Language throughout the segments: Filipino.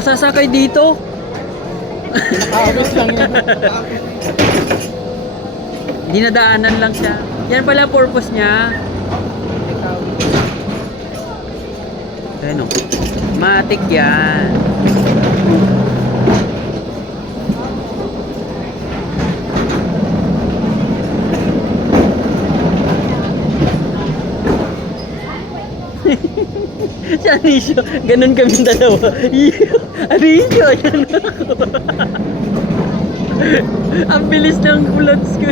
O sasakay dito? Nakakabit lang yan. Dinadaanan lang siya. Yan pala purpose niya. Ano? Matik yan. Si Anisyo, ganun kami dalawa. Anisyo, yan ako. Ang bilis ng vlogs ko.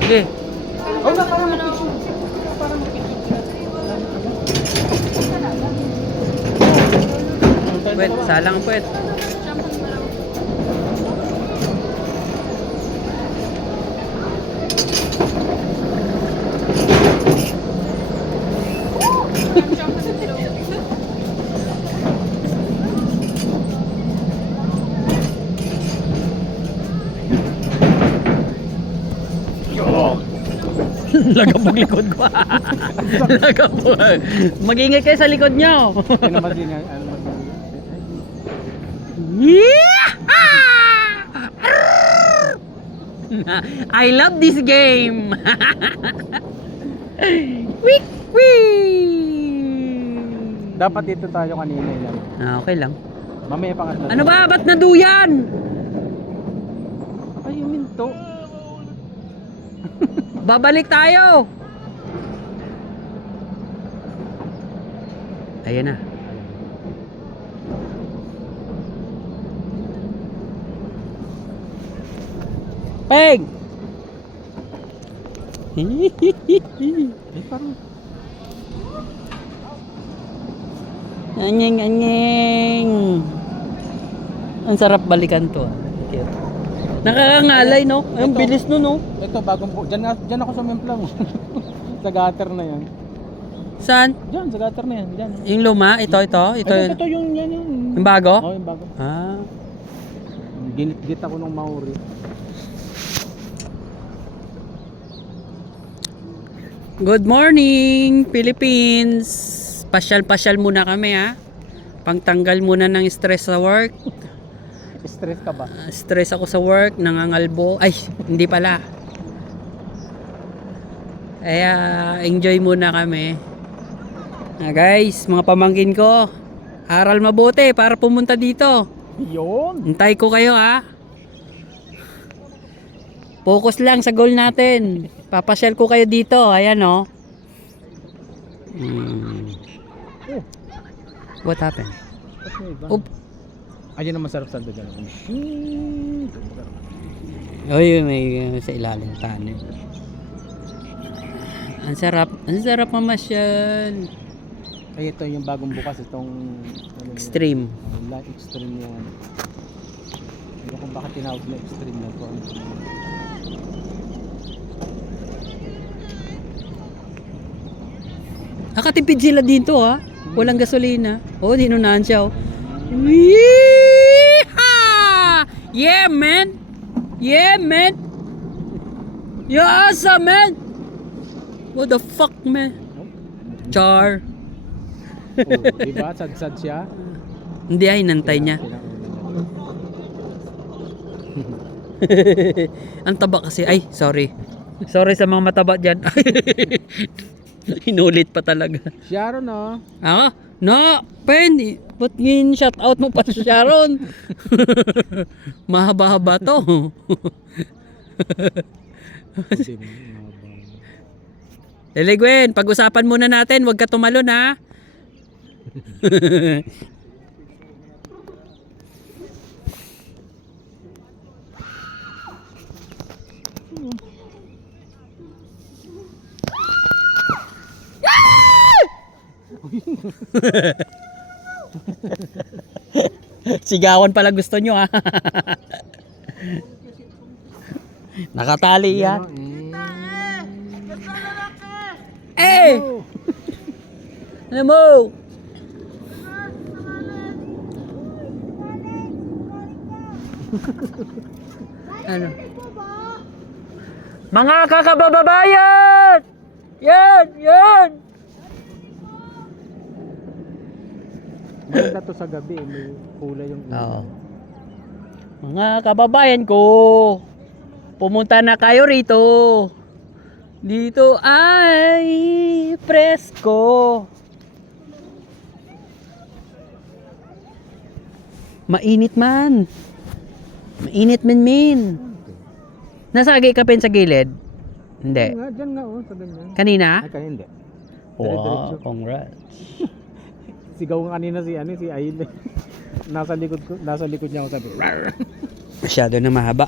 Sige. Oh, parang mapicture. Parang mapicture. Pwet, salang pwet. Lagabog likod ko. Lagabog. Mag-ingay kayo sa likod nyo. Ano naman din yan? Ano naman din? I love this game. Wik wik. Dapat dito tayo kanina yan. Okay lang. Mamaya pangatlo. Ano ba? Ba't naduyan? Ay, yung minto. Babalik tayo. Ayan na. Peg! Eh, parang... Anyeng, anyeng. Ang sarap balikan to. Cute. Nakakangalay, no? Ang Ito. bilis no, no? Ito, bagong po. Diyan ako sumimpla mo. Sa gutter na yan. Saan? Diyan, sa gutter na yan. Diyan. Yung luma? Ito. Ito yung yan yun. Yung bago? Oo, yung bago. Ah. Ginit-git ako ng Maori. Good morning, Philippines. Pasyal-pasyal muna kami, ha. Pangtanggal muna ng stress sa work. Stress ka ba? Stress ako sa work, nangangalbo. Ay, hindi pala. Kaya enjoy muna kami. Guys, mga pamangkin ko, aral mabuti para pumunta dito. Yun! Hintay ko kayo, ha. Focus lang sa goal natin. Papasyal ko kayo dito. Ayan, oh. What happened? Oop. Ayun naman sarap sa dyan. Oy, may sa ilalim tanim. Ang sarap mamasyal. Ay, ito yung bagong bukas. Itong... Extreme. Light extreme yan. Hindi ko bakit tinawag na extreme na ito. Nakatipid sila dito, ha. Walang gasolina. Oh, dinunahan siya, oh. Yeehaw! Yeah, man. Yeah, man. Yeah, awesome, man. What the fuck, man? Char. Oh, diba? Sad-sad siya. Hindi, ay, nantay niya. Ang taba kasi. Ay, sorry. Sorry sa mga mataba dyan. Inulit pa talaga. Sharon, no? Ah, no, pen. Ba't ngayon shout out mo pa sa Sharon? Mahaba-haba to. Lele Gwen, pag-usapan muna natin, huwag ka tumalon, ha. Sigawan pala gusto nyo, ha. Nakatali yan. Eh! Ano mo? Ano? Mga kakababayan! Yan! Yan! Maganda to sa gabi, may kulay yung Oo. Mga kababayan ko, pumunta na kayo rito. Dito ay presko. Mainit man. Mainit min. Nasagi ka pin sa gilid? Hindi. Diyan nga oh, sa ganyan. Kanina? Ay, kaya hindi. Wow, Dire-diretso. congrats. Sigaw nga kanina si Aile. Nasa likod niya ako sabi. "Rar!" Masyado na mahaba.